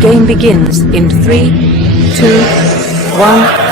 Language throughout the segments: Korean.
game begins in 3, 2, 1.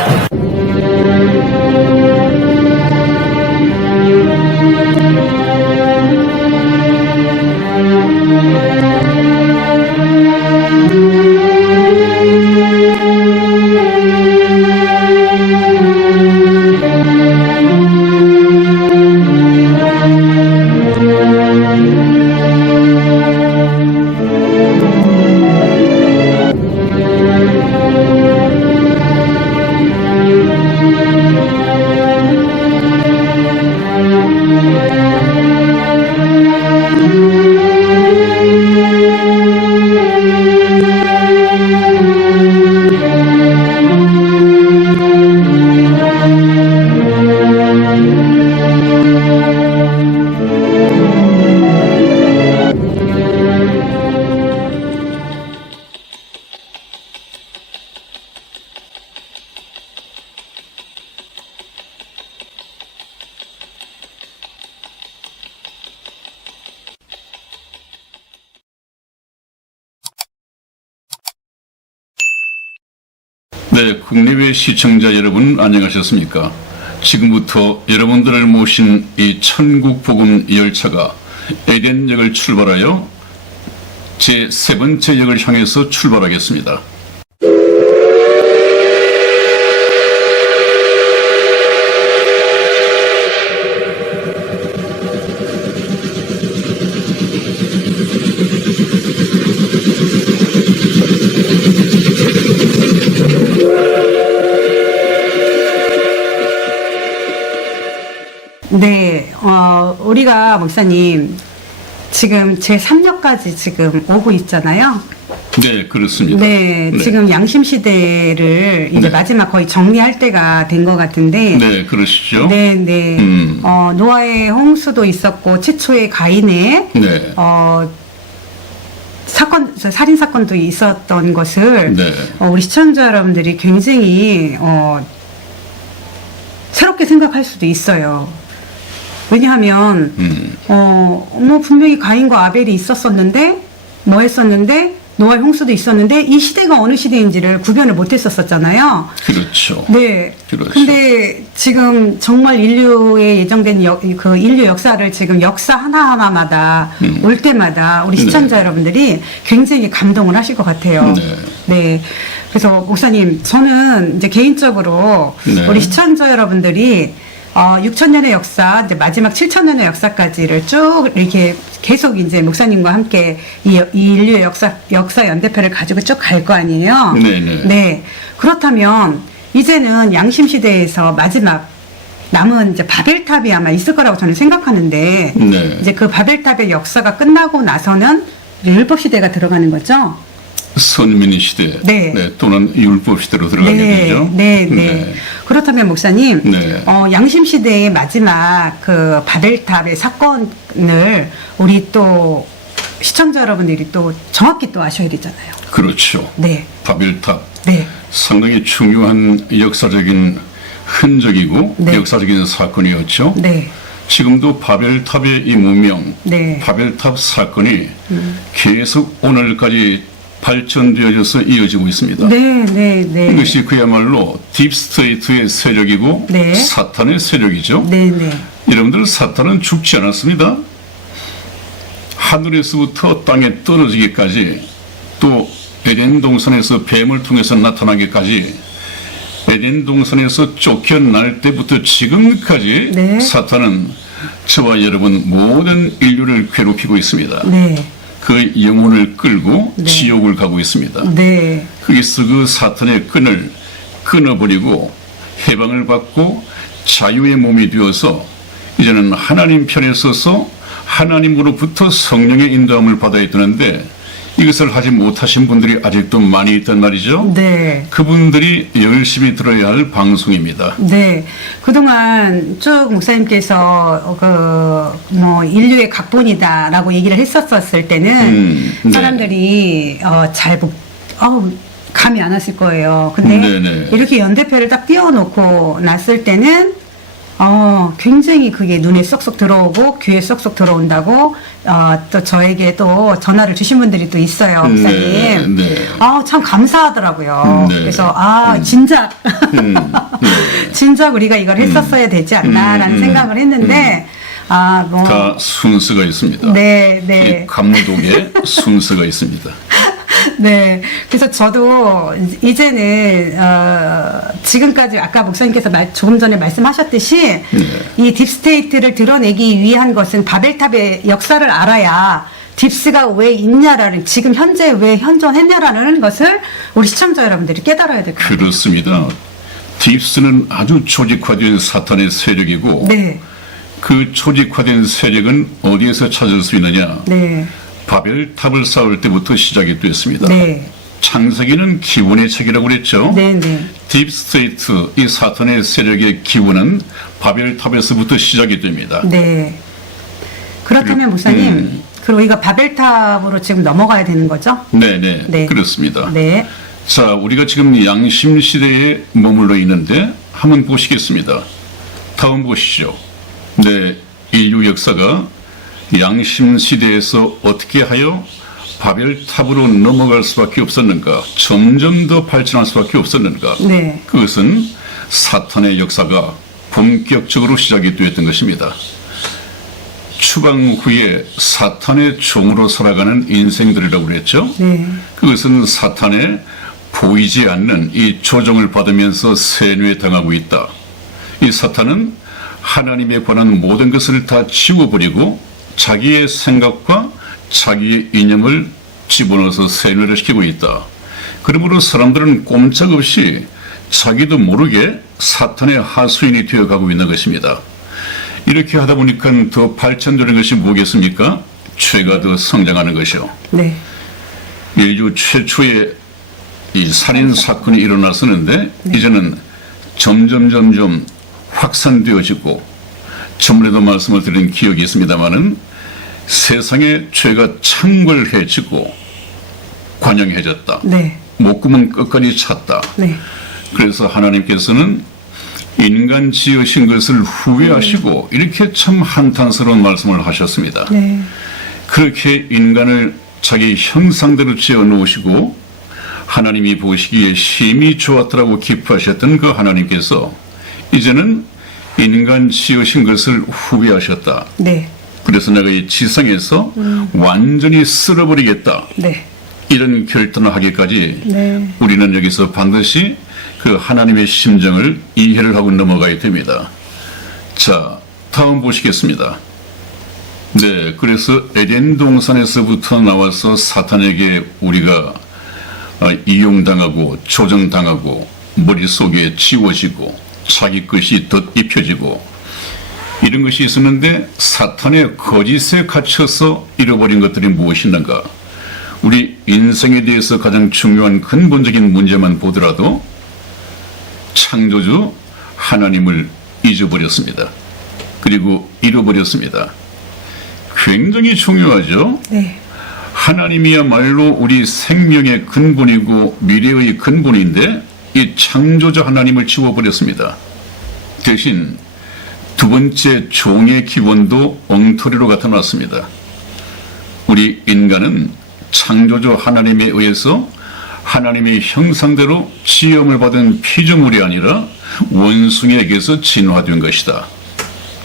네, 국내외 시청자 여러분 안녕하셨습니까? 지금부터 여러분들을 모신 이 천국복음 열차가 에덴역을 출발하여 제3번째 역을 향해서 출발하겠습니다. 네, 우리가 목사님 지금 제3역까지 지금 오고 있잖아요. 네, 그렇습니다. 네, 지금 양심시대를 이제 네. 마지막 거의 정리할 때가 된 것 같은데. 네, 그러시죠? 네, 네. 노아의 홍수도 있었고 최초의 가인의 네. 살인 사건도 있었던 것을 네. 우리 시청자 여러분들이 굉장히 새롭게 생각할 수도 있어요. 왜냐하면 뭐 분명히 가인과 아벨이 있었었는데 뭐 했었는데 노아의 홍수도 있었는데 이 시대가 어느 시대인지를 구별을 못했었잖아요. 그렇죠. 네. 그렇죠. 근데 지금 정말 인류에 예정된 그 인류 역사를 지금 역사 하나하나마다 올 때마다 우리 시청자 여러분들이 굉장히 감동을 하실 것 같아요. 네. 네. 그래서 목사님, 저는 이제 개인적으로 네. 우리 시청자 여러분들이 6,000년의 역사, 이제 마지막 7,000년의 역사까지를 쭉 이렇게 계속 이제 목사님과 함께 이 인류의 역사 연대표를 가지고 쭉 갈 거 아니에요? 네네. 네. 그렇다면 이제는 양심시대에서 마지막 남은 이제 바벨탑이 아마 있을 거라고 저는 생각하는데, 네. 이제 그 바벨탑의 역사가 끝나고 나서는 율법시대가 들어가는 거죠? 선민의 시대, 네. 또는 율법 시대로 들어가게 되죠. 네. 그렇다면 목사님, 네. 양심 시대의 마지막 그 바벨탑의 사건을 우리 또 시청자 여러분들이 또 정확히 또 아셔야 되잖아요. 그렇죠. 네. 바벨탑. 네. 상당히 중요한 역사적인 흔적이고 네. 역사적인 사건이었죠. 네. 지금도 바벨탑의 이 문명, 네. 바벨탑 사건이 계속 오늘까지 발전되어져서 이어지고 있습니다. 네. 이것이 그야말로 딥스테이트의 세력이고 네. 사탄의 세력이죠. 네. 여러분들, 사탄은 죽지 않았습니다. 하늘에서부터 땅에 떨어지기까지, 또 에덴 동산에서 뱀을 통해서 나타나기까지, 에덴 동산에서 쫓겨날 때부터 지금까지 네. 사탄은 저와 여러분 모든 인류를 괴롭히고 있습니다. 네. 그 영혼을 끌고 지옥을 가고 있습니다. 네. 거기서 그 사탄의 끈을 끊어버리고 해방을 받고 자유의 몸이 되어서 이제는 하나님 편에 서서 하나님으로부터 성령의 인도함을 받아야 되는데, 이것을 하지 못하신 분들이 아직도 많이 있단 말이죠. 네. 그분들이 열심히 들어야 할 방송입니다. 네. 그동안 쭉 목사님께서 인류의 각본이다라고 얘기를 했었을 때는 네. 사람들이 감이 안 왔을 거예요. 근데 네네. 이렇게 연대표를 딱 띄워놓고 났을 때는 굉장히 그게 눈에 쏙쏙 들어오고 귀에 쏙쏙 들어온다고 또 저에게 또 전화를 주신 분들이 또 있어요, 목사님. 네. 참 감사하더라고요. 네. 그래서 진작 진작 우리가 이걸 했었어야 되지 않나라는 생각을 했는데 뭐 다 순서가 있습니다. 네. 이 감독에 순서가 있습니다. 네. 그래서 저도 이제는 지금까지 아까 목사님께서 조금 전에 말씀하셨듯이 이 딥스테이트를 드러내기 위한 것은 바벨탑의 역사를 알아야 딥스가 왜 있냐라는 지금 현재 왜 현존했냐라는 것을 우리 시청자 여러분들이 깨달아야 될 것 같아요. 그렇습니다. 딥스는 아주 조직화된 사탄의 세력이고 네. 그 조직화된 세력은 어디에서 찾을 수 있느냐? 네. 바벨탑을 쌓을 때부터 시작이 됐습니다. 네. 창세기는 기원의 책이라고 그랬죠. 네. 딥스테이트, 이 사탄의 세력의 기원은 바벨탑에서부터 시작이 됩니다. 네. 그렇다면 목사님, 그럼 우리가 바벨탑으로 지금 넘어가야 되는 거죠? 네. 그렇습니다. 네. 자, 우리가 지금 양심 시대에 머물러 있는데 한번 보시겠습니다. 다음 보시죠. 네, 인류 역사가 양심 시대에서 어떻게 하여 바벨탑으로 넘어갈 수밖에 없었는가? 점점 더 발전할 수밖에 없었는가? 네. 그것은 사탄의 역사가 본격적으로 시작이 되었던 것입니다. 추방 후에 사탄의 종으로 살아가는 인생들이라고 그랬죠. 네. 그것은 사탄의 보이지 않는 이 조정을 받으면서 세뇌 당하고 있다. 이 사탄은 하나님에 관한 모든 것을 다 지워버리고 자기의 생각과 자기의 이념을 집어넣어서 세뇌를 시키고 있다. 그러므로 사람들은 꼼짝없이 자기도 모르게 사탄의 하수인이 되어가고 있는 것입니다. 이렇게 하다 보니까 더 발전되는 것이 뭐겠습니까? 죄가 더 성장하는 것이요. 네. 인류 최초의 이 살인 사건이 일어났었는데 이제는 점점 확산되어지고 전번에도 말씀을 드린 기억이 있습니다마는 세상의 죄가 창궐해지고 관영해졌다. 네. 목구멍 끝까지 찼다. 네. 그래서 하나님께서는 인간 지으신 것을 후회하시고 이렇게 참 한탄스러운 말씀을 하셨습니다. 네. 그렇게 인간을 자기 형상대로 지어 놓으시고 하나님이 보시기에 심히 좋았더라고 기뻐하셨던 그 하나님께서 이제는 인간 지으신 것을 후회하셨다. 네. 그래서 내가 이 지상에서 완전히 쓸어버리겠다. 네. 이런 결단을 하기까지 네. 우리는 여기서 반드시 그 하나님의 심정을 이해를 하고 넘어가야 됩니다. 자, 다음 보시겠습니다. 네, 그래서 에덴 동산에서부터 나와서 사탄에게 우리가 이용당하고 조정당하고 머릿속에 지워지고 자기 것이 덧입혀지고 이런 것이 있었는데 사탄의 거짓에 갇혀서 잃어버린 것들이 무엇인가? 우리 인생에 대해서 가장 중요한 근본적인 문제만 보더라도 창조주 하나님을 잊어버렸습니다. 그리고 잃어버렸습니다. 굉장히 중요하죠. 네. 하나님이야말로 우리 생명의 근본이고 미래의 근본인데 이 창조자 하나님을 지워버렸습니다. 대신 두 번째 종의 기본도 엉터리로 나타났습니다. 우리 인간은 창조주 하나님에 의해서 하나님의 형상대로 지음을 받은 피조물이 아니라 원숭이에게서 진화된 것이다.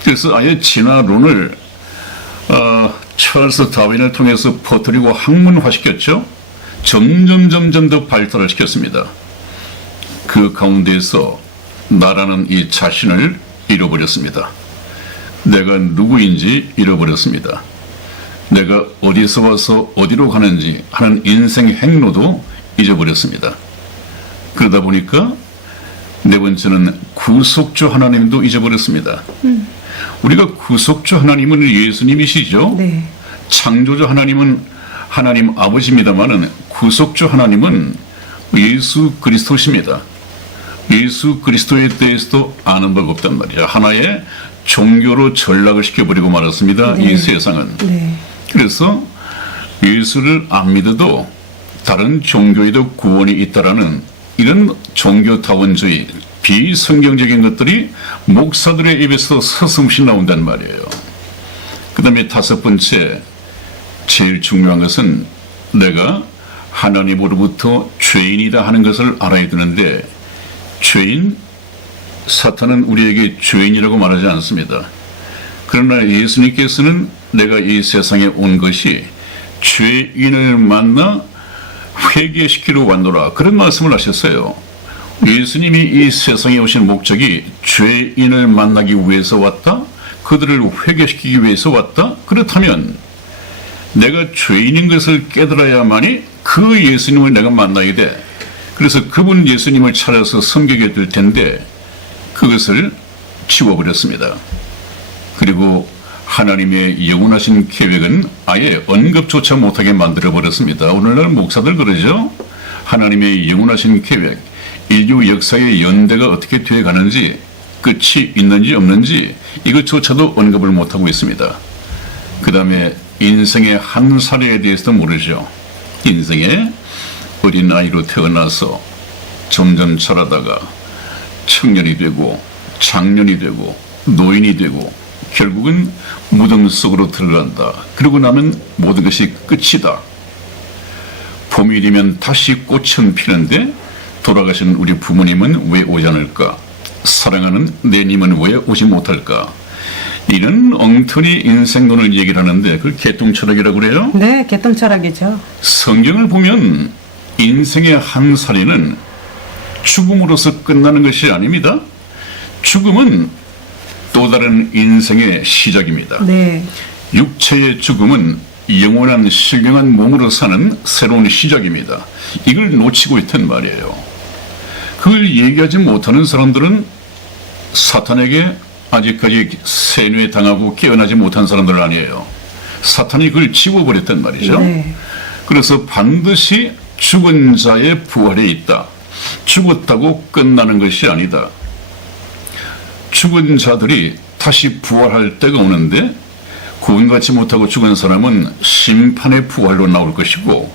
그래서 아예 진화론을 찰스 다윈을 통해서 퍼뜨리고 학문화시켰죠. 점점 더 발달을 시켰습니다. 그 가운데에서 나라는 이 자신을 잃어버렸습니다. 내가 누구인지 잃어버렸습니다. 내가 어디서 와서 어디로 가는지 하는 인생 행로도 잊어버렸습니다. 그러다 보니까 네 번째는 구속주 하나님도 잊어버렸습니다. 우리가 구속주 하나님은 예수님이시죠. 네. 창조주 하나님은 하나님 아버지입니다마는 구속주 하나님은 예수 그리스도십니다. 예수 그리스도에 대해서도 아는 바가 없단 말이죠. 하나의 종교로 전락을 시켜버리고 말았습니다. 네. 이 세상은. 네. 그래서 예수를 안 믿어도 다른 종교에도 구원이 있다라는 이런 종교다원주의, 비성경적인 것들이 목사들의 입에서 서슴없이 나온단 말이에요. 그 다음에 다섯 번째, 제일 중요한 것은 내가 하나님으로부터 죄인이다 하는 것을 알아야 되는데, 죄인, 사탄은 우리에게 죄인이라고 말하지 않습니다. 그러나 예수님께서는 내가 이 세상에 온 것이 죄인을 만나 회개시키러 왔노라, 그런 말씀을 하셨어요. 예수님이 이 세상에 오신 목적이 죄인을 만나기 위해서 왔다? 그들을 회개시키기 위해서 왔다? 그렇다면 내가 죄인인 것을 깨달아야만이 그 예수님을 내가 만나게 돼. 그래서 그분 예수님을 찾아서 섬기게 될 텐데 그것을 지워버렸습니다. 그리고 하나님의 영원하신 계획은 아예 언급조차 못하게 만들어버렸습니다. 오늘날 목사들 그러죠? 하나님의 영원하신 계획, 인류 역사의 연대가 어떻게 되어가는지, 끝이 있는지 없는지 이것조차도 언급을 못하고 있습니다. 그 다음에 인생의 한 사례에 대해서도 모르죠. 인생에 어린아이로 태어나서 점점 자라다가 청년이 되고 장년이 되고 노인이 되고 결국은 무덤 속으로 들어간다. 그러고 나면 모든 것이 끝이다. 봄이 되면 다시 꽃은 피는데 돌아가신 우리 부모님은 왜 오지 않을까? 사랑하는 내님은 왜 오지 못할까? 이런 엉터리 인생론을 얘기를 하는데 그걸 개똥철학이라고 그래요? 네, 개똥철학이죠. 성경을 보면 인생의 한 살이는 죽음으로서 끝나는 것이 아닙니다. 죽음은 또 다른 인생의 시작입니다. 네. 육체의 죽음은 영원한 신령한 몸으로 사는 새로운 시작입니다. 이걸 놓치고 있단 말이에요. 그걸 얘기하지 못하는 사람들은 사탄에게 아직까지 세뇌당하고 깨어나지 못한 사람들 아니에요. 사탄이 그걸 지워버렸단 말이죠. 네. 그래서 반드시 죽은 자의 부활에 있다. 죽었다고 끝나는 것이 아니다. 죽은 자들이 다시 부활할 때가 오는데 구원받지 못하고 죽은 사람은 심판의 부활로 나올 것이고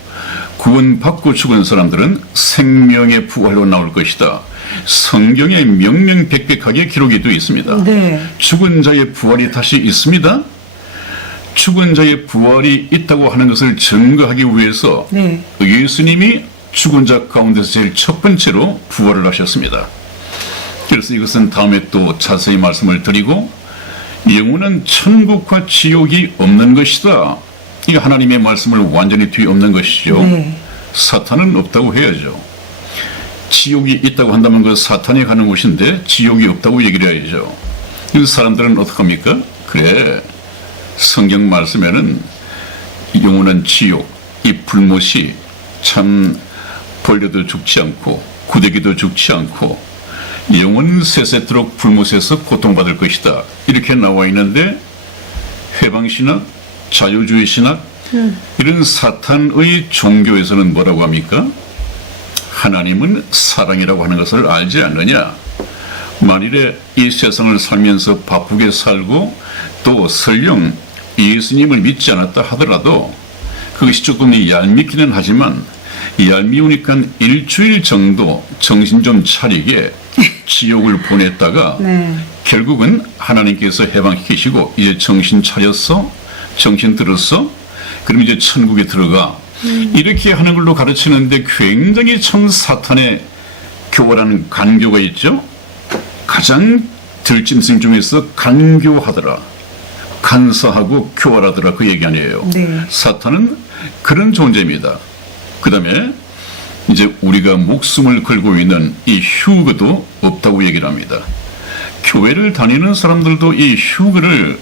구원받고 죽은 사람들은 생명의 부활로 나올 것이다. 성경에 명명백백하게 기록이 되어 있습니다. 네. 죽은 자의 부활이 다시 있습니다. 죽은 자의 부활이 있다고 하는 것을 증거하기 위해서 네. 예수님이 죽은 자 가운데서 제일 첫 번째로 부활을 하셨습니다. 그래서 이것은 다음에 또 자세히 말씀을 드리고, 영원한 천국과 지옥이 없는 것이다. 이 하나님의 말씀을 완전히 뒤엎는 것이죠. 네. 사탄은 없다고 해야죠. 지옥이 있다고 한다면 그 사탄이 가는 곳인데 지옥이 없다고 얘기를 해야죠. 이 사람들은 어떡합니까? 그래, 성경 말씀에는 영원한 지옥, 이 불못이 참 벌려도 죽지 않고 구데기도 죽지 않고 영원 세세토록 불못에서 고통받을 것이다. 이렇게 나와 있는데 해방신학, 자유주의 신학, 이런 사탄의 종교에서는 뭐라고 합니까? 하나님은 사랑이라고 하는 것을 알지 않느냐? 만일에 이 세상을 살면서 바쁘게 살고 또 설령 예수님을 믿지 않았다 하더라도 그것이 조금 얄밉기는 하지만 얄미우니까 일주일 정도 정신 좀 차리게 지옥을 보냈다가 네. 결국은 하나님께서 해방시키시고 이제 정신 차렸어? 정신 들었어? 그럼 이제 천국에 들어가. 이렇게 하는 걸로 가르치는데 굉장히 참 사탄의 교라는 간교가 있죠. 가장 들짐승 중에서 간교하더라. 간사하고 교활하더라. 그 얘기 아니에요. 네. 사탄은 그런 존재입니다. 그 다음에 이제 우리가 목숨을 걸고 있는 이 휴거도 없다고 얘기를 합니다. 교회를 다니는 사람들도 이 휴거를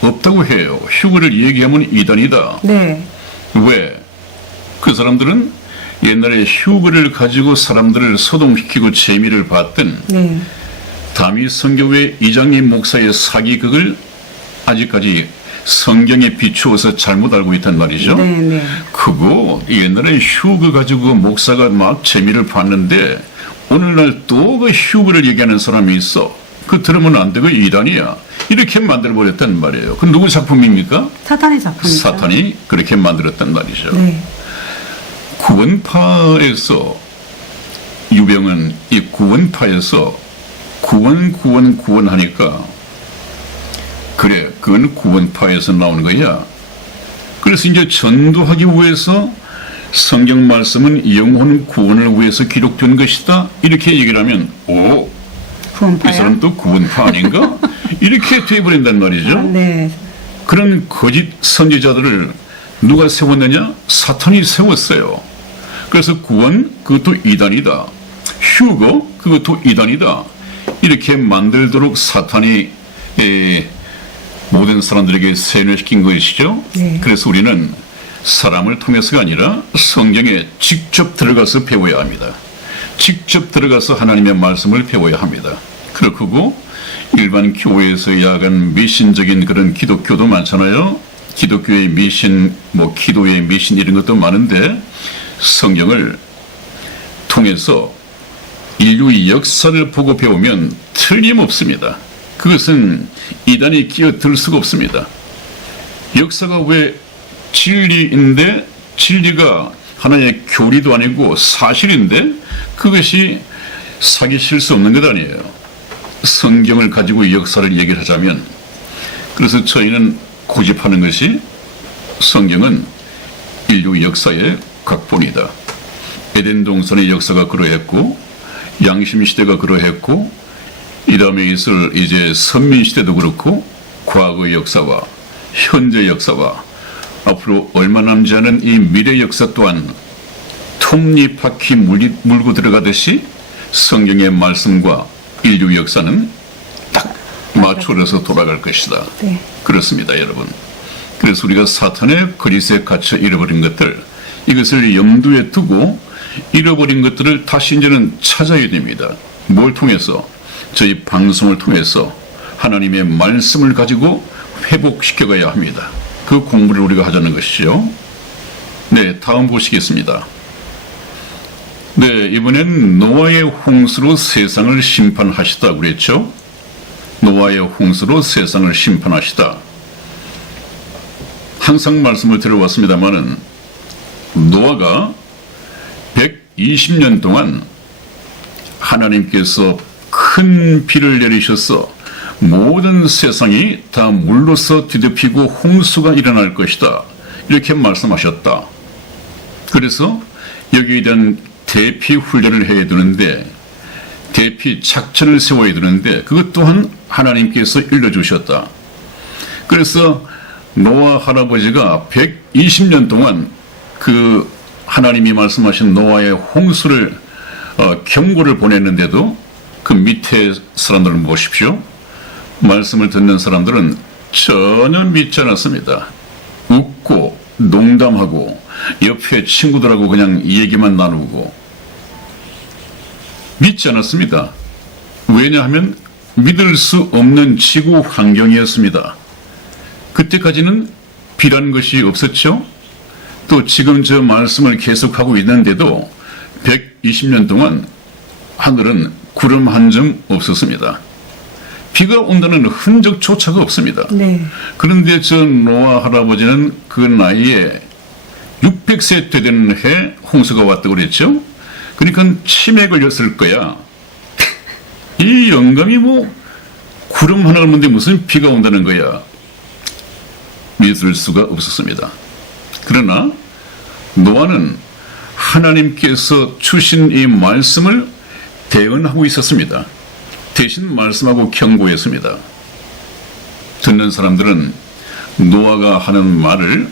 없다고 해요. 휴거를 얘기하면 이단이다. 네. 왜? 그 사람들은 옛날에 휴거를 가지고 사람들을 소동시키고 재미를 봤던 네. 다윗 선교회 이장님 목사의 사기극을 아직까지 성경에 비추어서 잘못 알고 있단 말이죠. 네, 네. 그거 옛날에 휴거 가지고 목사가 막 재미를 봤는데 오늘날 또 그 휴거를 얘기하는 사람이 있어. 그 들으면 안 되고 이단이야. 이렇게 만들어버렸단 말이에요. 그 누구 작품입니까? 사탄의 작품이죠. 사탄이 그렇게 만들었단 말이죠. 네. 구원파에서 유병은 이 구원파에서 구원 하니까 그래, 그건 구원파에서 나오는 거야. 그래서 이제 전도하기 위해서 성경 말씀은 영혼 구원을 위해서 기록된 것이다. 이렇게 얘기를 하면 오, 이 구원파요? 사람 또 구원파 아닌가? 이렇게 돼버린단 말이죠. 네. 그런 거짓 선지자들을 누가 세웠느냐? 사탄이 세웠어요. 그래서 구원, 그것도 이단이다. 휴거, 그것도 이단이다. 이렇게 만들도록 사탄이 모든 사람들에게 세뇌시킨 것이죠. 네. 그래서 우리는 사람을 통해서가 아니라 성경에 직접 들어가서 배워야 합니다. 직접 들어가서 하나님의 말씀을 배워야 합니다. 그렇고 일반 교회에서 야간 미신적인 그런 기독교도 많잖아요. 기독교의 미신, 기도의 미신 이런 것도 많은데 성경을 통해서 인류의 역사를 보고 배우면 틀림없습니다. 그것은 이단이 끼어들 수가 없습니다. 역사가 왜 진리인데 진리가 하나의 교리도 아니고 사실인데 그것이 사기칠 수 없는 것 아니에요. 성경을 가지고 역사를 얘기를 하자면 그래서 저희는 고집하는 것이 성경은 인류 역사의 각본이다. 에덴 동산의 역사가 그러했고 양심 시대가 그러했고 이 다음에 있을 이제 선민 시대도 그렇고 과거의 역사와 현재 역사와 앞으로 얼마 남지 않은 이 미래 역사 또한 톱니바퀴 물고 들어가듯이 성경의 말씀과 인류 역사는 딱 맞춰서 돌아갈 것이다. 네. 그렇습니다, 여러분. 그래서 우리가 사탄의 그릿에 갇혀 잃어버린 것들, 이것을 염두에 두고 잃어버린 것들을 다시 이제는 찾아야 됩니다. 뭘 통해서? 저희 방송을 통해서 하나님의 말씀을 가지고 회복시켜가야 합니다. 그 공부를 우리가 하자는 것이죠. 네, 다음 보시겠습니다. 네, 이번엔 노아의 홍수로 세상을 심판하시다 그랬죠. 노아의 홍수로 세상을 심판하시다. 항상 말씀을 들어왔습니다마는 노아가 120년 동안 하나님께서 큰 비를 내리셔서 모든 세상이 다 물로서 뒤덮이고 홍수가 일어날 것이다. 이렇게 말씀하셨다. 그래서 여기에 대한 대피 훈련을 해야 되는데 대피 작전을 세워야 되는데 그것 또한 하나님께서 일러주셨다. 그래서 노아 할아버지가 120년 동안 그 하나님이 말씀하신 노아의 홍수를 경고를 보냈는데도 그 밑에 사람들을 보십시오. 말씀을 듣는 사람들은 전혀 믿지 않았습니다. 웃고 농담하고 옆에 친구들하고 그냥 얘기만 나누고 믿지 않았습니다. 왜냐하면 믿을 수 없는 지구 환경이었습니다. 그때까지는 비란 것이 없었죠. 또 지금 저 말씀을 계속하고 있는데도 120년 동안 하늘은 구름 한 점 없었습니다. 비가 온다는 흔적조차가 없습니다. 네. 그런데 저 노아 할아버지는 그 나이에 600세 되던 해 홍수가 왔다고 그랬죠. 그러니까 치매에 걸렸을 거야. 이 영감이 구름 하나 오는데 무슨 비가 온다는 거야. 믿을 수가 없었습니다. 그러나 노아는 하나님께서 주신 이 말씀을 대언하고 있었습니다. 대신 말씀하고 경고했습니다. 듣는 사람들은 노아가 하는 말을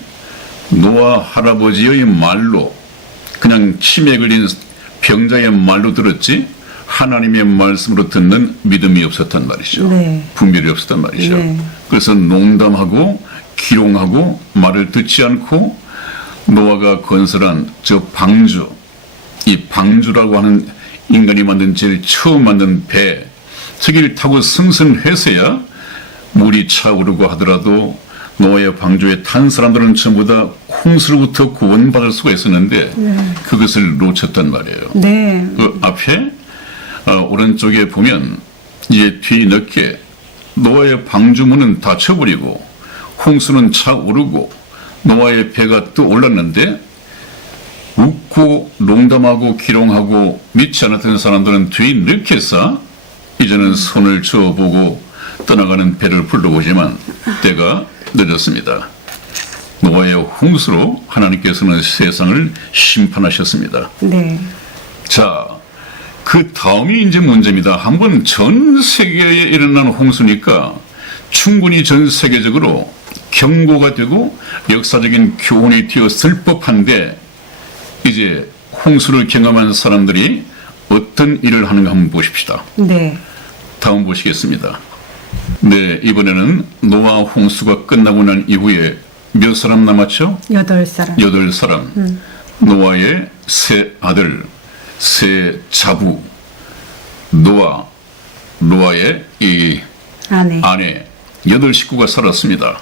노아 할아버지의 말로 그냥 치매에 걸린 병자의 말로 들었지 하나님의 말씀으로 듣는 믿음이 없었단 말이죠. 네. 분별이 없었단 말이죠. 네. 그래서 농담하고 기롱하고 말을 듣지 않고 노아가 건설한 저 방주, 이 방주라고 하는 인간이 만든 제일 처음 만든 배, 저기를 타고 승선해서야 물이 차오르고 하더라도 노아의 방주에 탄 사람들은 전부 다 홍수로부터 구원받을 수가 있었는데 그것을 놓쳤단 말이에요. 네. 그 앞에 오른쪽에 보면 이제 뒤늦게 노아의 방주문은 닫혀버리고 홍수는 차오르고 노아의 배가 또 올랐는데 웃고 농담하고 기롱하고 믿지 않았던 사람들은 뒤늦게서 이제는 손을 저어보고 떠나가는 배를 불러보지만 때가 늦었습니다. 노아의 홍수로 하나님께서는 세상을 심판하셨습니다. 네. 자, 그 다음이 이제 문제입니다. 한번 전 세계에 일어난 홍수니까 충분히 전 세계적으로 경고가 되고 역사적인 교훈이 되었을 법한데 이제 홍수를 경험한 사람들이 어떤 일을 하는가 한번 보십시다. 네. 다음 보시겠습니다. 네, 이번에는 노아 홍수가 끝나고 난 이후에 몇 사람 남았죠? 8사람. 8사람. 노아의 세 아들, 세 자부, 노아의 이 아내 8식구가 살았습니다.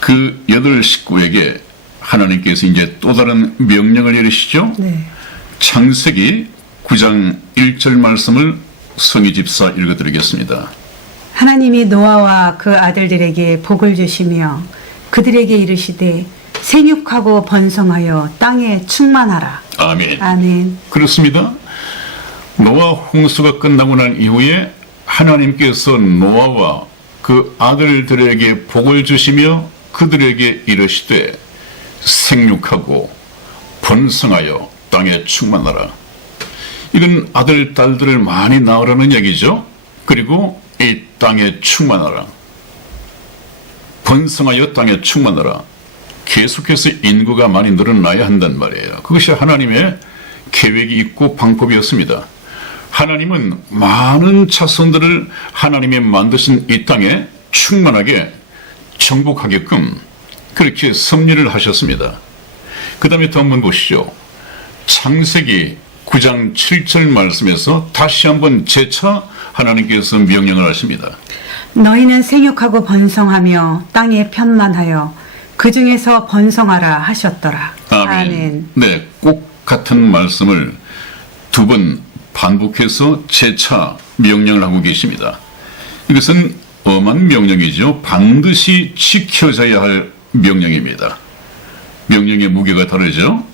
그 8식구에게 하나님께서 이제 또 다른 명령을 내리시죠. 네. 창세기 9장 1절 말씀을 성희 집사 읽어드리겠습니다. 하나님이 노아와 그 아들들에게 복을 주시며 그들에게 이르시되 생육하고 번성하여 땅에 충만하라. 아멘. 아멘. 그렇습니다. 노아 홍수가 끝나고 난 이후에 하나님께서 노아와 그 아들들에게 복을 주시며 그들에게 이르시되 생육하고 번성하여 땅에 충만하라. 이건 아들, 딸들을 많이 낳으라는 얘기죠. 그리고 이 땅에 충만하라. 번성하여 땅에 충만하라. 계속해서 인구가 많이 늘어나야 한단 말이에요. 그것이 하나님의 계획이 있고 방법이었습니다. 하나님은 많은 자손들을 하나님이 만드신 이 땅에 충만하게 정복하게끔 그렇게 섭리를 하셨습니다. 그 다음에 또 한번 보시죠. 창세기 9장 7절 말씀에서 다시 한번 재차 하나님께서 명령을 하십니다. 너희는 생육하고 번성하며 땅에 편만하여 그 중에서 번성하라 하셨더라. 아멘. 네, 꼭 같은 말씀을 두 번 반복해서 재차 명령을 하고 계십니다. 이것은 엄한 명령이죠. 반드시 지켜져야 할 명령입니다. 명령의 무게가 다르죠.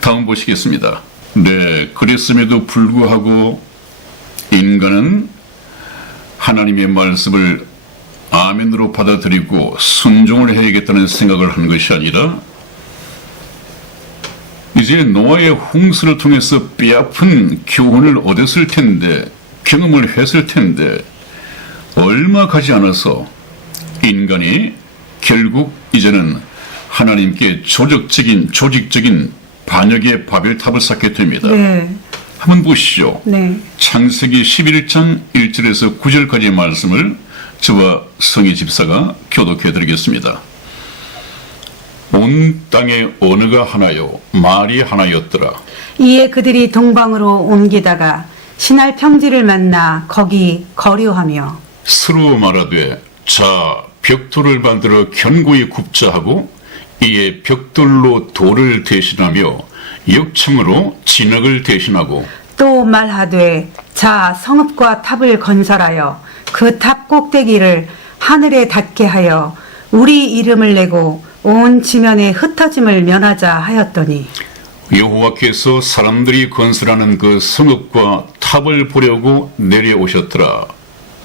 다음 보시겠습니다. 네, 그랬음에도 불구하고 인간은 하나님의 말씀을 아멘으로 받아들이고 순종을 해야겠다는 생각을 한 것이 아니라 이제 노아의 홍수를 통해서 뼈아픈 교훈을 얻었을 텐데 경험을 했을 텐데 얼마 가지 않아서 인간이 결국 이제는 하나님께 조직적인 반역의 바벨탑을 쌓게 됩니다. 네. 한번 보시죠. 네. 창세기 11장 1절에서 9절까지의 말씀을 저와 성희 집사가 교독해 드리겠습니다. 온 땅에 어느가 하나요 말이 하나였더라. 이에 그들이 동방으로 옮기다가 신할 평지를 만나 거기 거류하며 서로 말하되 자 벽돌을 만들어 견고히 굽자 하고 이에 벽돌로 돌을 대신하며 역청으로 진흙을 대신하고 또 말하되 자 성읍과 탑을 건설하여 그 탑 꼭대기를 하늘에 닿게 하여 우리 이름을 내고 온 지면에 흩어짐을 면하자 하였더니 여호와께서 사람들이 건설하는 그 성읍과 탑을 보려고 내려오셨더라.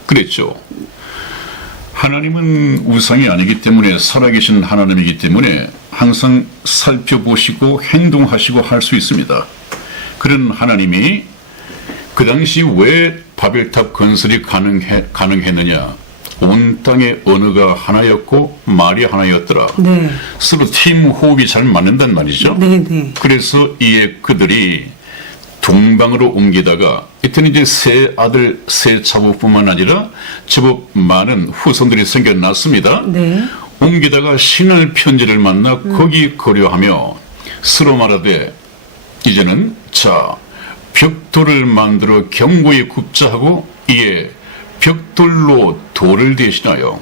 그랬죠. 하나님은 우상이 아니기 때문에 살아계신 하나님이기 때문에 항상 살펴보시고 행동하시고 할 수 있습니다. 그런 하나님이 그 당시 왜 바벨탑 건설이 가능했느냐. 온 땅의 언어가 하나였고 말이 하나였더라. 네. 서로 팀 호흡이 잘 맞는단 말이죠. 네, 네. 그래서 이에 그들이 동방으로 옮기다가 이때는 이제 세 아들 세 자부뿐만 아니라 제법 많은 후손들이 생겨났습니다. 네. 옮기다가 신할 편지를 만나 거기 거류하며 서로 말하되 이제는 자 벽돌을 만들어 견고히 굽자 하고 이에 벽돌로 돌을 대신하여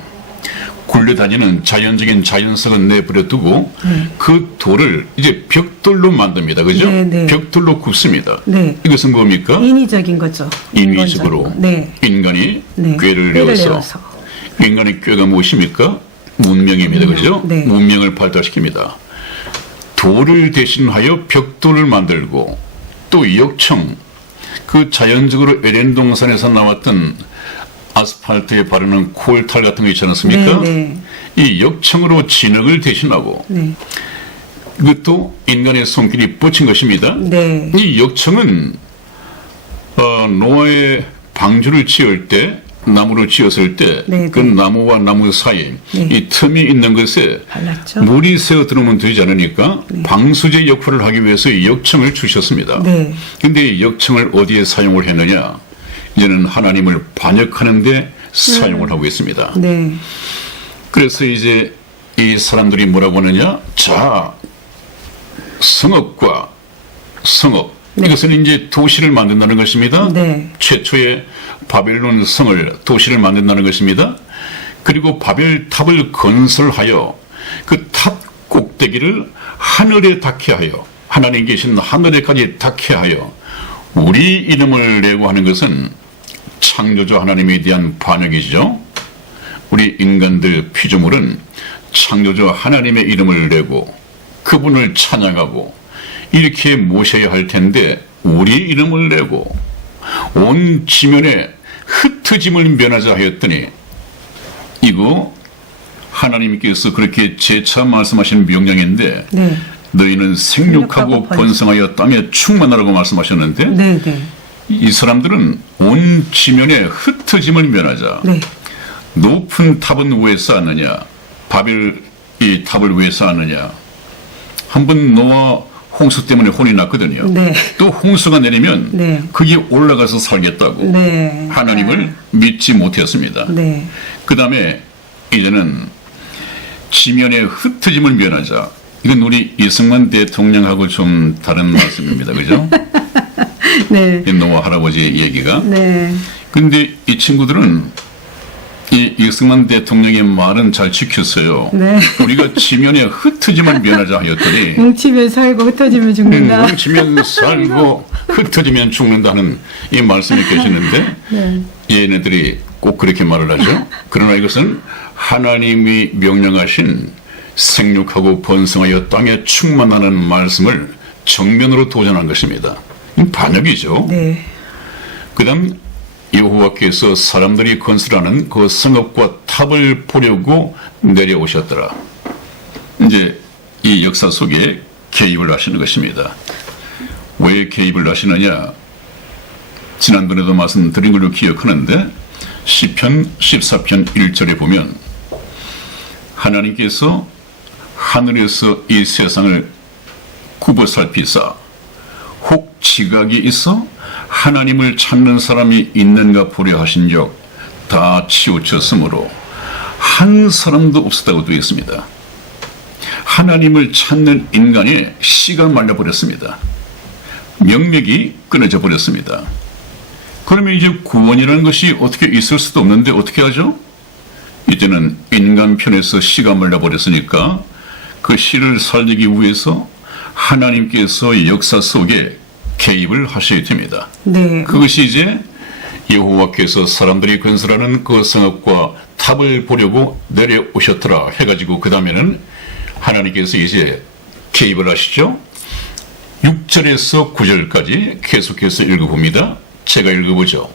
굴려다니는 자연적인 자연성은 내버려두고 그 돌을 이제 벽돌로 만듭니다. 그죠? 네, 네. 벽돌로 굽습니다. 네. 이것은 뭡니까? 인위적인 거죠. 인위적으로 네. 인간이 네. 꾀를 꾀를 내어서 내어서. 인간의 꾀가 무엇입니까? 문명입니다. 그죠? 네. 문명을 발달시킵니다. 돌을 대신하여 벽돌을 만들고 또 역청 그 자연적으로 에덴 동산에서 나왔던 아스팔트에 바르는 콜탈 같은 거 있지 않습니까? 네, 이 역청으로 진흙을 대신하고 네. 이것도 인간의 손길이 뻗친 것입니다. 네. 이 역청은 노아의 방주를 지을 때 나무를 지었을 때 네, 그 네. 나무와 나무 사이 네. 이 틈이 있는 것에 발랐죠? 물이 새어 들어오면 되지 않으니까 방수제 역할을 하기 위해서 이 역청을 주셨습니다. 네. 근데 이 역청을 어디에 사용을 했느냐? 이제는 하나님을 반역하는 데 사용을 하고 있습니다. 네. 그래서 이제 이 사람들이 뭐라고 하느냐? 자, 성읍과 성읍. 네. 이것은 이제 도시를 만든다는 것입니다. 네. 최초의 바벨론 성을, 도시를 만든다는 것입니다. 그리고 바벨탑을 건설하여 그 탑 꼭대기를 하늘에 닿게 하여, 하나님 계신 하늘에까지 닿게 하여 우리 이름을 내고 하는 것은 창조주 하나님에 대한 반역이죠. 우리 인간들 피조물은 창조주 하나님의 이름을 내고 그분을 찬양하고 이렇게 모셔야 할 텐데 우리 이름을 내고 온 지면에 흩어짐을 면하자 하였더니 이거 하나님께서 그렇게 재차 말씀하신 명령인데 네. 너희는 생육하고 번성하여 땅에 충만하라고 말씀하셨는데 네. 네. 이 사람들은 온 지면에 흩어짐을 면하자. 네. 높은 탑은 왜 쌓았느냐? 바벨 이 탑을 왜 쌓았느냐? 한번 노아 홍수 때문에 혼이 났거든요. 네. 또 홍수가 내리면 네. 거기에 올라가서 살겠다고 네. 하나님을 믿지 못했습니다. 네. 그 다음에 이제는 지면에 흩어짐을 면하자. 이건 우리 이승만 대통령하고 좀 다른 말씀입니다. 그죠? 네. 노아 할아버지의 얘기가. 네. 근데 이 친구들은 이 이승만 대통령의 말은 잘 지켰어요. 네. 우리가 지면에 흩어짐을 면하자 하였더니 뭉치면 살고 흩어지면 죽는다. 뭉치면 살고 흩어지면 죽는다는 이 말씀이 계시는데 네. 얘네들이 꼭 그렇게 말을 하죠. 그러나 이것은 하나님이 명령하신 생육하고 번성하여 땅에 충만하는 말씀을 정면으로 도전한 것입니다. 이 반역이죠. 네. 그다음 여호와께서 사람들이 건설하는 그 성읍과 탑을 보려고 내려오셨더라. 이제 이 역사 속에 개입을 하시는 것입니다. 왜 개입을 하시느냐? 지난번에도 말씀드린 걸로 기억하는데 시편 14편 1절에 보면 하나님께서 하늘에서 이 세상을 굽어 살피사 혹 지각이 있어 하나님을 찾는 사람이 있는가 보려 하신 적 다 치우쳤으므로 한 사람도 없었다고 되어 있습니다. 하나님을 찾는 인간의 씨가 말려버렸습니다. 명맥이 끊어져 버렸습니다. 그러면 이제 구원이라는 것이 어떻게 있을 수도 없는데 어떻게 하죠? 이제는 인간 편에서 씨가 말려버렸으니까 그 씨를 살리기 위해서 하나님께서 역사 속에 개입을 하셔야 됩니다. 네. 그것이 이제 여호와께서 사람들이 건설하는 그 성읍과 탑을 보려고 내려오셨더라 해가지고 그 다음에는 하나님께서 이제 개입을 하시죠. 6절에서 9절까지 계속해서 읽어봅니다. 제가 읽어보죠.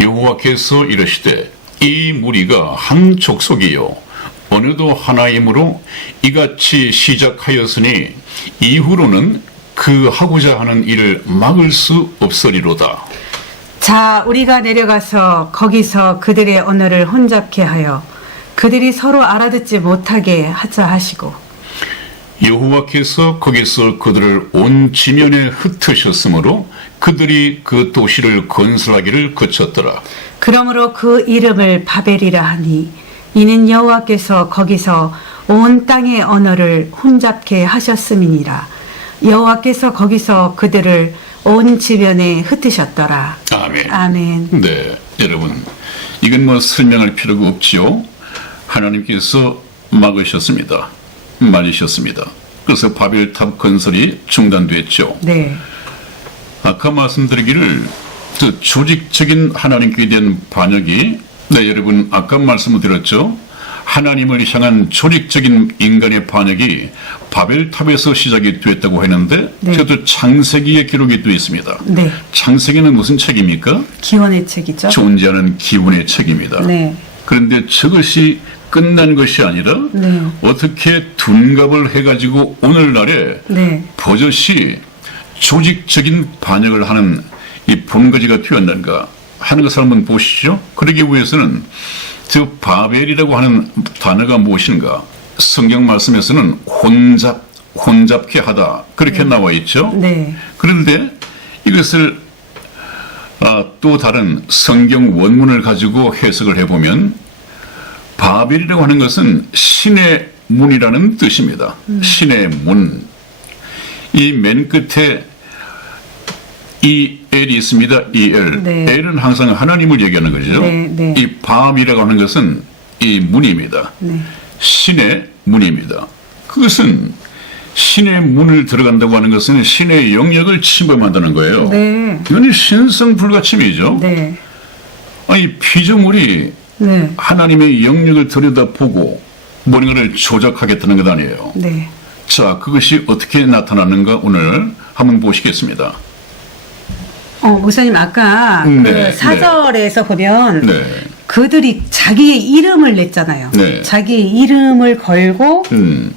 여호와께서 이르시되 이 무리가 한 족속이요 어느도 하나이므로 이같이 시작하였으니 이후로는 그 하고자 하는 일을 막을 수 없으리로다. 자, 우리가 내려가서 거기서 그들의 언어를 혼잡케 하여 그들이 서로 알아듣지 못하게 하자 하시고 여호와께서 거기서 그들을 온 지면에 흩으셨으므로 그들이 그 도시를 건설하기를 거쳤더라. 그러므로 그 이름을 바벨이라 하니 이는 여호와께서 거기서 온 땅의 언어를 혼잡케 하셨음이니라. 여호와께서 거기서 그들을 온 지면에 흩으셨더라. 아멘. 아멘. 네, 여러분, 이건 뭐 설명할 필요가 없지요. 하나님께서 막으셨습니다. 말리셨습니다. 그래서 바벨탑 건설이 중단됐죠. 네. 아까 말씀드리기를 그 조직적인 하나님께 대한 반역이, 네, 여러분 아까 말씀을 드렸죠. 하나님을 향한 조직적인 인간의 반역이 바벨탑에서 시작이 됐다고 했는데 네. 저도 창세기에 기록이 되어 있습니다. 네. 창세기는 무슨 책입니까? 기원의 책이죠. 존재하는 기원의 책입니다. 네. 그런데 저것이 끝난 것이 아니라 네. 어떻게 둔갑을 해가지고 오늘날에 네. 버젓이 조직적인 반역을 하는 이 본거지가 되었는가 하는 것을 한번 보시죠. 그러기 위해서는 저 바벨이라고 하는 단어가 무엇인가? 성경 말씀에서는 혼잡케 하다 그렇게 나와 있죠. 네. 그런데 이것을 또 다른 성경 원문을 가지고 해석을 해보면 바벨이라고 하는 것은 신의 문이라는 뜻입니다. 신의 문. 이 맨 끝에 이 L이 있습니다. 이 L. 네. L은 항상 하나님을 얘기하는 거죠. 네, 네. 이 밤이라고 하는 것은 이 문입니다. 네. 신의 문입니다. 그것은 신의 문을 들어간다고 하는 것은 신의 영역을 침범한다는 거예요. 네. 이건 신성 불가침이죠. 네. 아니 피조물이 네. 하나님의 영역을 들여다보고 뭔가를 조작하겠다는 것 아니에요. 네. 자, 그것이 어떻게 나타나는가 오늘 한번 보시겠습니다. 목사님 아까 네, 그 4절에서 보면 네. 그들이 자기의 이름을 냈잖아요. 네. 자기의 이름을 걸고 그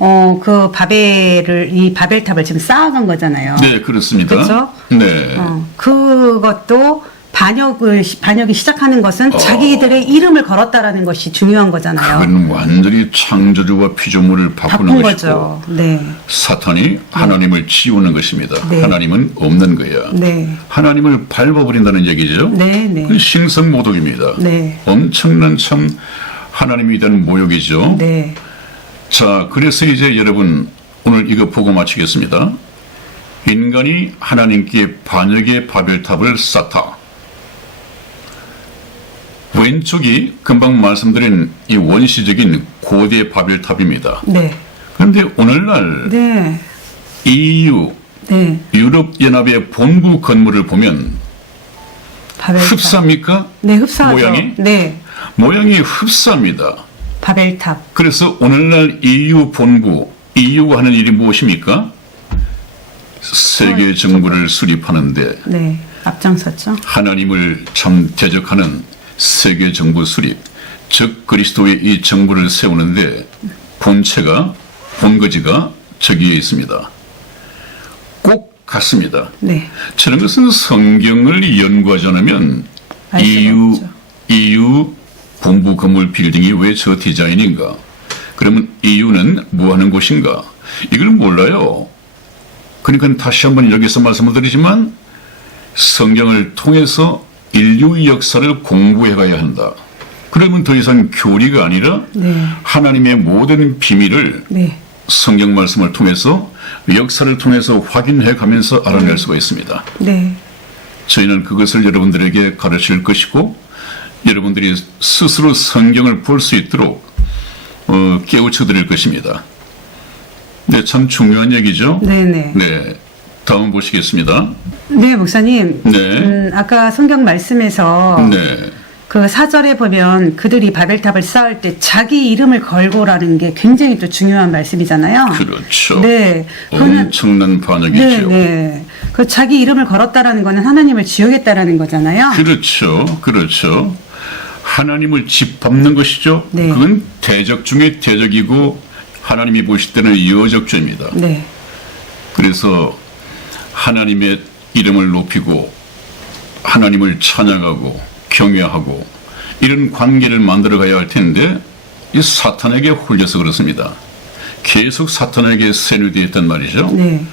이 바벨탑을 지금 쌓아간 거잖아요. 네, 그렇습니다. 그렇죠? 네. 그것도 반역이 시작하는 것은 자기들의 이름을 걸었다라는 것이 중요한 거잖아요. 그건 완전히 창조주와 피조물을 바꾸는 바꾼 것이고 거죠. 네. 사탄이 하나님을 지우는 것입니다. 네. 하나님은 없는 거야. 네. 하나님을 밟아버린다는 얘기죠. 네, 네. 그 신성모독입니다. 네. 엄청난 참 하나님에 대한 모욕이죠. 네. 자, 그래서 이제 여러분 오늘 이거 보고 마치겠습니다. 인간이 하나님께 반역의 바벨탑을 쌓다. 왼쪽이 금방 말씀드린 이 원시적인 고대 바벨탑입니다. 네. 그런데 오늘날 네. EU, 네. 유럽연합의 본부 건물을 보면 바벨탑. 흡사합니까? 네, 흡사하죠. 모양이? 네. 모양이 흡사합니다. 바벨탑. 그래서 오늘날 EU 본부, EU가 하는 일이 무엇입니까? 세계 정부를 수립하는데 네. 앞장섰죠. 하나님을 참 대적하는 세계 정부 수립, 즉 그리스도의 이 정부를 세우는데 본거지가 저기에 있습니다. 꼭 같습니다. 네. 저런 것은 성경을 연구하지 않으면 알 수가 없죠. EU 본부 건물 빌딩이 왜 저 디자인인가? 그러면 EU는 뭐 하는 곳인가? 이걸 몰라요. 그러니까 다시 한번 여기서 말씀을 드리지만 성경을 통해서 인류의 역사를 공부해 가야 한다. 그러면 더 이상 교리가 아니라 네. 하나님의 모든 비밀을 네. 성경 말씀을 통해서 역사를 통해서 확인해 가면서 알아낼 수가 있습니다. 네. 저희는 그것을 여러분들에게 가르칠 것이고 여러분들이 스스로 성경을 볼 수 있도록 깨우쳐 드릴 것입니다. 네, 참 중요한 얘기죠. 네네. 네, 다음 보시겠습니다. 네, 목사님. 네. 아까 성경 말씀에서 네, 그 4절에 보면 그들이 바벨탑을 쌓을 때 자기 이름을 걸고라는 게 굉장히 또 중요한 말씀이잖아요. 그렇죠. 네. 엄청난 반역이죠. 네, 네. 그 자기 이름을 걸었다라는 거는 하나님을 지우겠다라는 거잖아요. 그렇죠. 그렇죠. 하나님을 짓밟는 것이죠. 네. 그건 대적 중에 대적이고 하나님이 보실 때는 여적죄입니다. 네. 그래서 하나님의 이름을 높이고 하나님을 찬양하고 경외하고 이런 관계를 만들어 가야 할 텐데 이 사탄에게 홀려서 그렇습니다. 계속 사탄에게 세뇌되어 있단 말이죠. 네.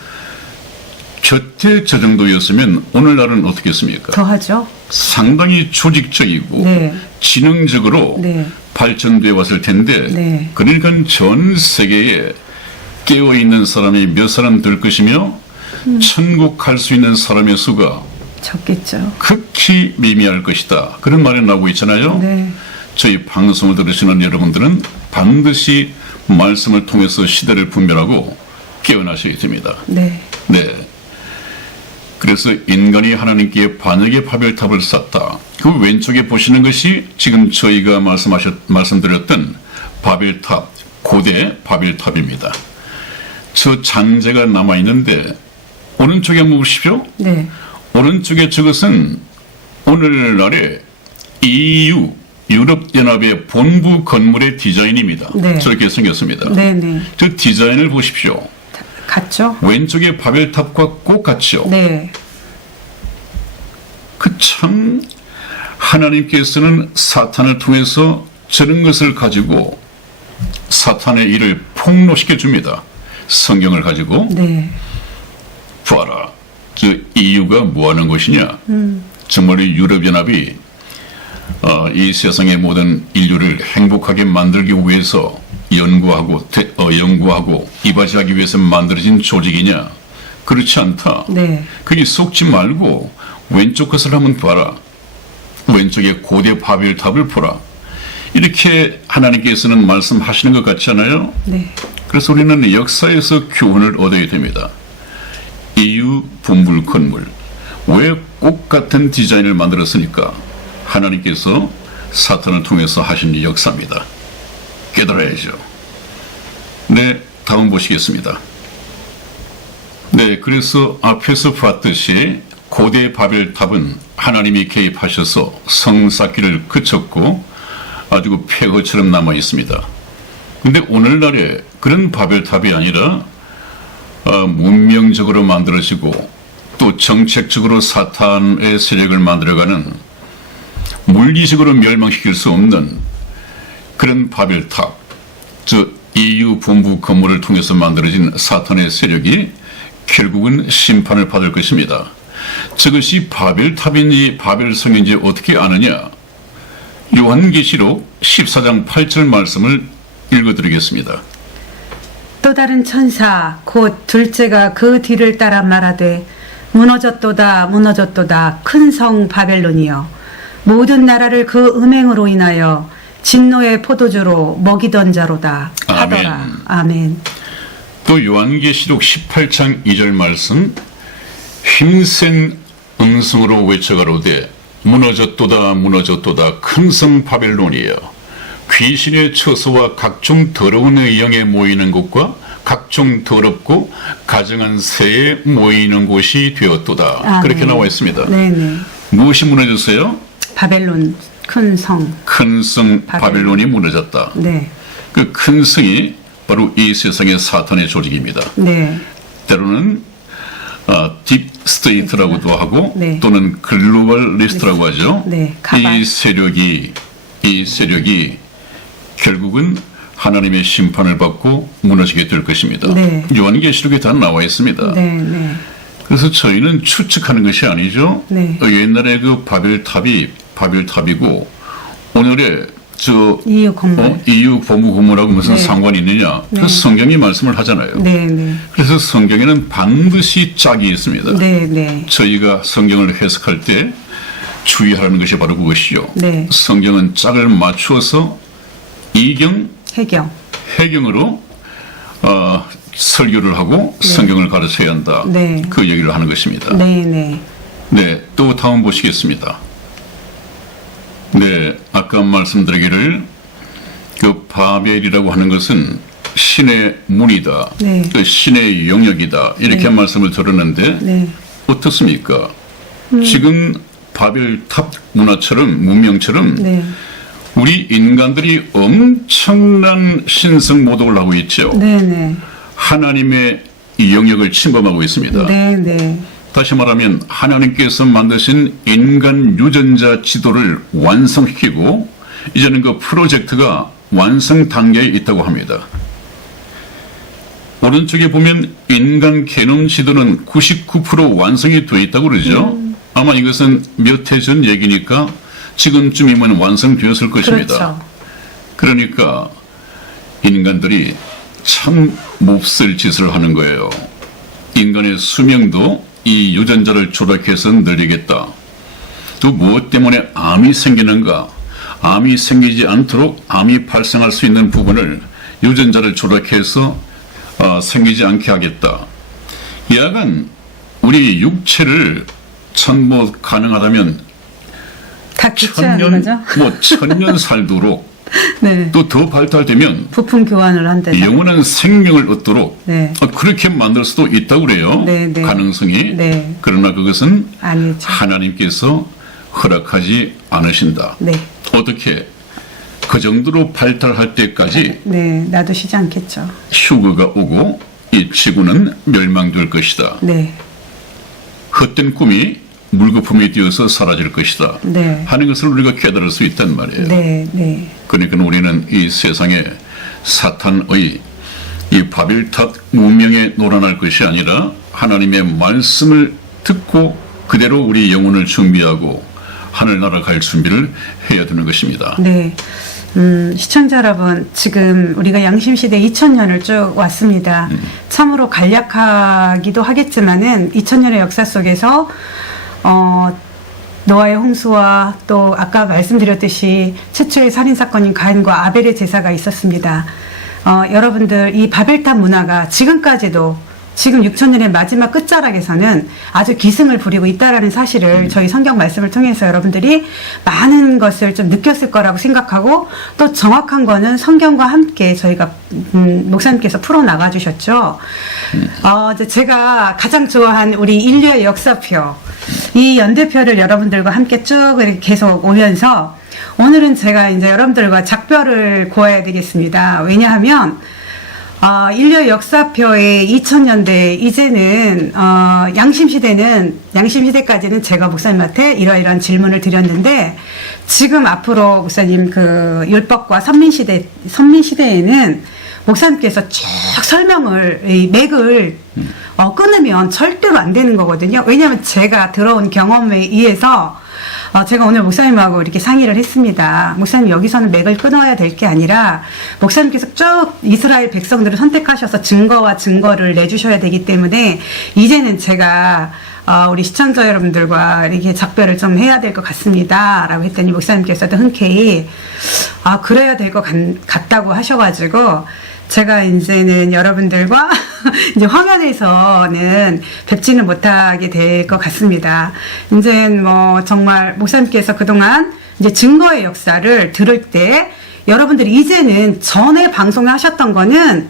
곁에 저 정도였으면 오늘날은 어떻겠습니까? 더 하죠. 상당히 조직적이고 네. 지능적으로 네. 발전되어 왔을 텐데 네. 그러니까 전 세계에 깨어있는 사람이 몇 사람 될 것이며 천국 갈 수 있는 사람의 수가 적겠죠. 극히 미미할 것이다. 그런 말이 나오고 있잖아요. 네. 저희 방송을 들으시는 여러분들은 반드시 말씀을 통해서 시대를 분별하고 깨어나셔야 됩니다. 네. 네. 그래서 인간이 하나님께 반역의 바벨탑을 쌓다. 그 왼쪽에 보시는 것이 지금 저희가 말씀드렸던 바벨탑, 고대 바벨탑입니다. 저 잔재가 남아있는데 오른쪽에 한번 보십시오. 네. 오른쪽에 저것은 오늘날의 EU 유럽연합의 본부 건물의 디자인입니다. 네. 저렇게 생겼습니다. 네네. 저 디자인을 보십시오. 같죠? 왼쪽에 바벨탑과 꼭 같죠. 네. 그 참 하나님께서는 사탄을 통해서 저런 것을 가지고 사탄의 일을 폭로시켜 줍니다. 성경을 가지고 네. 봐라. 저 EU가 뭐 하는 것이냐. 정말 유럽연합이 이 세상의 모든 인류를 행복하게 만들기 위해서 연구하고 이바지하기 위해서 만들어진 조직이냐? 그렇지 않다. 네. 거기 속지 말고 왼쪽 것을 한번 봐라. 왼쪽에 고대 바벨탑을 보라. 이렇게 하나님께서는 말씀하시는 것 같지 않아요? 네. 그래서 우리는 역사에서 교훈을 얻어야 됩니다. EU 본부 건물. 왜 꼭 같은 디자인을 만들었으니까? 하나님께서 사탄을 통해서 하신 역사입니다. 깨달아야죠. 네, 다음 보시겠습니다. 네, 그래서 앞에서 봤듯이 고대 바벨탑은 하나님이 개입하셔서 성 쌓기를 그쳤고 아주 폐허처럼 남아 있습니다. 근데 오늘날에 그런 바벨탑이 아니라 문명적으로 만들어지고 또 정책적으로 사탄의 세력을 만들어가는 물리적으로 멸망시킬 수 없는 그런 바벨탑, 저 EU 본부 건물을 통해서 만들어진 사탄의 세력이 결국은 심판을 받을 것입니다. 저것이 바벨탑인지 바벨성인지 어떻게 아느냐? 요한계시록 14장 8절 말씀을 읽어드리겠습니다. 또 다른 천사 곧 둘째가 그 뒤를 따라 말하되 무너졌도다 무너졌도다 큰 성 바벨론이여 모든 나라를 그 음행으로 인하여 진노의 포도주로 먹이던 자로다 하더라. 아멘. 또 요한계시록 18장 2절 말씀 힘센 음성으로 외쳐가로되 무너졌도다 무너졌도다 큰 성 바벨론이여 귀신의 처소와 각종 더러운 영에 모이는 곳과 각종 더럽고 가증한 새에 모이는 곳이 되었도다. 아, 그렇게 네. 나와 있습니다. 네네. 무엇이 무너졌어요? 바벨론 큰 성. 큰 성 바벨론이 무너졌다. 네. 그 큰 성이 바로 이 세상의 사탄의 조직입니다. 네. 때로는 딥 스테이트라고도 하고 네. 또는 글로벌 리스트라고 하죠. 네. 가발. 이 세력이 결국은 하나님의 심판을 받고 무너지게 될 것입니다. 네. 요한계시록에 다 나와 있습니다. 네. 네. 그래서 저희는 추측하는 것이 아니죠. 네. 옛날에 그 바벨탑이고 오늘의 저 EU 건물. EU 본부 건물하고 무슨 네. 상관이 있느냐? 네. 그 성경이 말씀을 하잖아요. 네. 네. 그래서 성경에는 반드시 짝이 있습니다. 네. 네. 저희가 성경을 해석할 때 주의하라는 것이 바로 그것이요. 네. 성경은 짝을 맞추어서 이경, 해경으로 설교를 하고 성경을 가르쳐야 한다. 네. 그 얘기를 하는 것입니다. 네. 네. 네, 또 다음 보시겠습니다. 네, 아까 말씀드리기를 그 바벨이라고 하는 것은 신의 문이다. 네. 그 신의 영역이다. 이렇게 말씀을 들었는데 네. 어떻습니까? 지금 바벨탑 문명처럼 네. 우리 인간들이 엄청난 신성 모독을 하고 있죠. 네. 네. 하나님의 영역을 침범하고 있습니다. 네. 네. 다시 말하면 하나님께서 만드신 인간 유전자 지도를 완성시키고 이제는 그 프로젝트가 완성 단계에 있다고 합니다. 오른쪽에 보면 인간 게놈 지도는 99% 완성이 되어 있다고 그러죠. 아마 이것은 몇 해 전 얘기니까 지금쯤이면 완성되었을 것입니다. 그렇죠. 그러니까 인간들이 참 몹쓸 짓을 하는 거예요. 인간의 수명도 이 유전자를 조작해서 늘리겠다. 또 무엇 때문에 암이 생기는가? 암이 생기지 않도록 암이 발생할 수 있는 부분을 유전자를 조작해서 생기지 않게 하겠다. 약은 우리 육체를 참 가능하다면 다 기치하는 거죠? 천년 살도록 네. 또 더 발달되면 부품 교환을 한대요. 영원한 생명을 얻도록 네. 그렇게 만들 수도 있다고 그래요. 네, 네. 가능성이. 네. 그러나 그것은 아니죠. 하나님께서 허락하지 않으신다. 네. 어떻게 그 정도로 발달할 때까지 네, 놔두시지 않겠죠. 휴거가 오고 이 지구는 멸망될 것이다. 네. 헛된 꿈이 물거품이 되어서 사라질 것이다. 네. 하는 것을 우리가 깨달을 수 있단 말이에요. 네, 네. 그러니까 우리는 이 세상에 사탄의 이 바벨탑 문명에 놀아날 것이 아니라 하나님의 말씀을 듣고 그대로 우리 영혼을 준비하고 하늘나라 갈 준비를 해야 되는 것입니다. 네. 시청자 여러분, 지금 우리가 양심시대 2000년을 쭉 왔습니다. 참으로 간략하기도 하겠지만은 2000년의 역사 속에서 노아의 홍수와 또 아까 말씀드렸듯이 최초의 살인사건인 가인과 아벨의 제사가 있었습니다. 여러분들 이 바벨탑 문화가 지금까지도 지금 6000년의 마지막 끝자락에서는 아주 기승을 부리고 있다라는 사실을 저희 성경 말씀을 통해서 여러분들이 많은 것을 좀 느꼈을 거라고 생각하고 또 정확한 거는 성경과 함께 저희가 목사님께서 풀어나가 주셨죠. 이제 제가 가장 좋아하는 우리 인류의 역사표 이 연대표를 여러분들과 함께 쭉 이렇게 계속 오면서 오늘은 제가 이제 여러분들과 작별을 고해야 되겠습니다. 왜냐하면 인류의 역사표의 2000년대 이제는 양심시대까지는 제가 목사님한테 이러이러한 질문을 드렸는데 지금 앞으로 목사님 그 율법과 선민시대에는 목사님께서 쭉 설명을 이 맥을 끊으면 절대로 안 되는 거거든요. 왜냐하면 제가 들어온 경험에 의해서 제가 오늘 목사님하고 이렇게 상의를 했습니다. 목사님 여기서는 맥을 끊어야 될 게 아니라 목사님께서 쭉 이스라엘 백성들을 선택하셔서 증거와 증거를 내주셔야 되기 때문에 이제는 제가 우리 시청자 여러분들과 이렇게 작별을 좀 해야 될 것 같습니다. 라고 했더니 목사님께서도 흔쾌히 그래야 될 것 같다고 하셔가지고 제가 이제는 여러분들과 이제 화면에서는 뵙지는 못하게 될 것 같습니다. 이제 뭐 정말 목사님께서 그동안 이제 증거의 역사를 들을 때 여러분들이 이제는 전에 방송을 하셨던 거는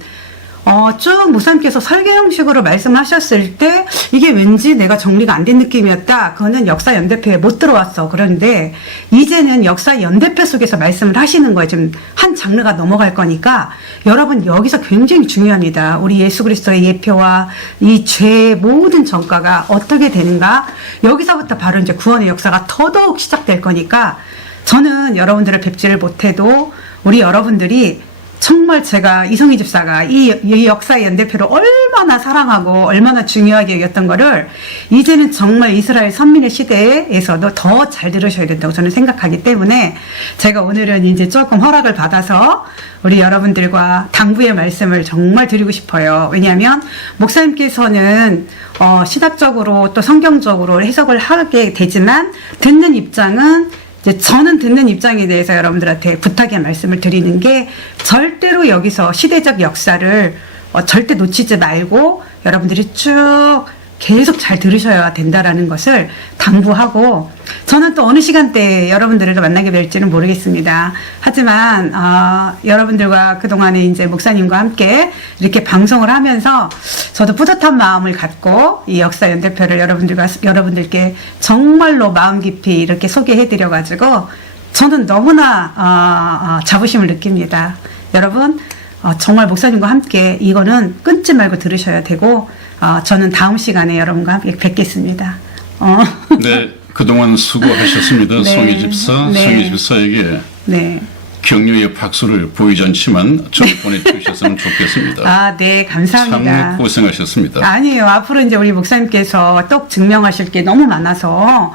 쭉 목사님께서 설교 형식으로 말씀하셨을 때 이게 왠지 내가 정리가 안 된 느낌이었다. 그거는 역사 연대표에 못 들어왔어. 그런데 이제는 역사 연대표 속에서 말씀을 하시는 거예요. 지금 한 장르가 넘어갈 거니까 여러분 여기서 굉장히 중요합니다. 우리 예수 그리스도의 예표와 이 죄의 모든 전과가 어떻게 되는가. 여기서부터 바로 이제 구원의 역사가 더더욱 시작될 거니까 저는 여러분들을 뵙지를 못해도 우리 여러분들이 정말 제가 이성희 집사가 이 역사의 연대표를 얼마나 사랑하고 얼마나 중요하게 여겼던 거를 이제는 정말 이스라엘 선민의 시대에서도 더 잘 들으셔야 된다고 저는 생각하기 때문에 제가 오늘은 이제 조금 허락을 받아서 우리 여러분들과 당부의 말씀을 정말 드리고 싶어요. 왜냐하면 목사님께서는 신학적으로 또 성경적으로 해석을 하게 되지만 듣는 입장은 저는 듣는 입장에 대해서 여러분들한테 부탁의 말씀을 드리는 게 절대로 여기서 시대적 역사를 절대 놓치지 말고 여러분들이 쭉 계속 잘 들으셔야 된다라는 것을 당부하고 저는 또 어느 시간대에 여러분들을 만나게 될지는 모르겠습니다. 하지만 여러분들과 그동안에 이제 목사님과 함께 이렇게 방송을 하면서 저도 뿌듯한 마음을 갖고 이 역사 연대표를 여러분들께 정말로 마음 깊이 이렇게 소개해드려 가지고 저는 너무나 자부심을 느낍니다. 여러분 정말 목사님과 함께 이거는 끊지 말고 들으셔야 되고 저는 다음 시간에 여러분과 함께 뵙겠습니다. 네, 그동안 수고하셨습니다. 네. 송희 집사, 네. 송희 집사에게 네. 격려의 박수를 보이지 않지만 좀 보내주셨으면 좋겠습니다. 네, 감사합니다. 참 고생하셨습니다. 아니에요. 앞으로 이제 우리 목사님께서 또 증명하실 게 너무 많아서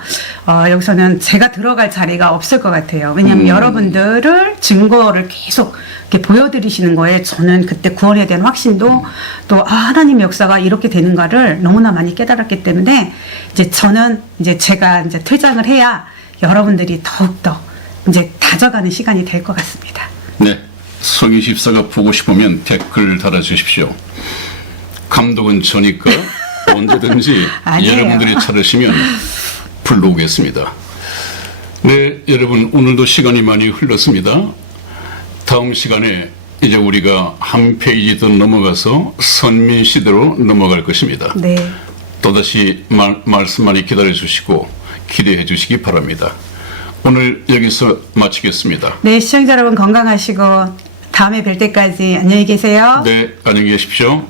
여기서는 제가 들어갈 자리가 없을 것 같아요. 왜냐하면 여러분들을 증거를 계속 이렇게 보여드리시는 거에 저는 그때 구원에 대한 확신도 또 하나님의 역사가 이렇게 되는가를 너무나 많이 깨달았기 때문에 이제 저는 이제 제가 이제 퇴장을 해야 여러분들이 더욱더 이제 다져가는 시간이 될 것 같습니다. 네, 송희 집사가 보고 싶으면 댓글 달아주십시오. 감독은 저니까 언제든지 여러분들이 찾으시면 불러오겠습니다. 네, 여러분 오늘도 시간이 많이 흘렀습니다. 다음 시간에 이제 우리가 한 페이지 더 넘어가서 선민 시대로 넘어갈 것입니다. 네. 또다시 말씀 많이 기다려 주시고 기대해 주시기 바랍니다. 오늘 여기서 마치겠습니다. 네, 시청자 여러분 건강하시고 다음에 뵐 때까지 안녕히 계세요. 네, 안녕히 계십시오.